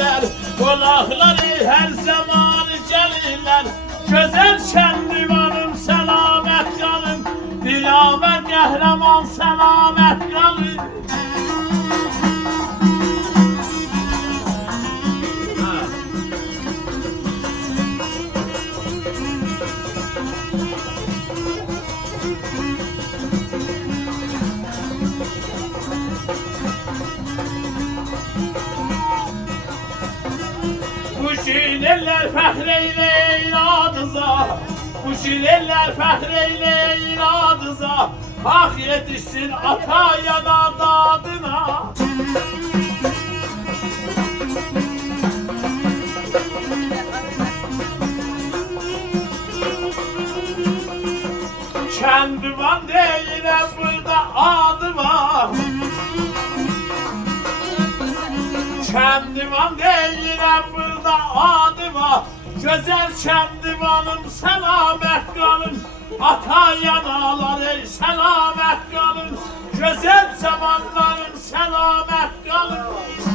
gelirler, qonaqları hər zaman gəlirlər. Gözəl Şəndivanım səlamət qalın, Dilavər qəhrəman səlamət qalın. Bu şiirlər fəxr eyləyir adınıza, bu şiirlər fəxr eyləyir adınıza, haq yetişsin ata ya da dadına. Şəndivan deyirəm burada adı var, Şəndivan deyirəm burada adı var. Gözəl Şəndivanım səlamət qalın, ata yanalar ey səlamət qalın. Gözəl zamanlarım səlamət qalın.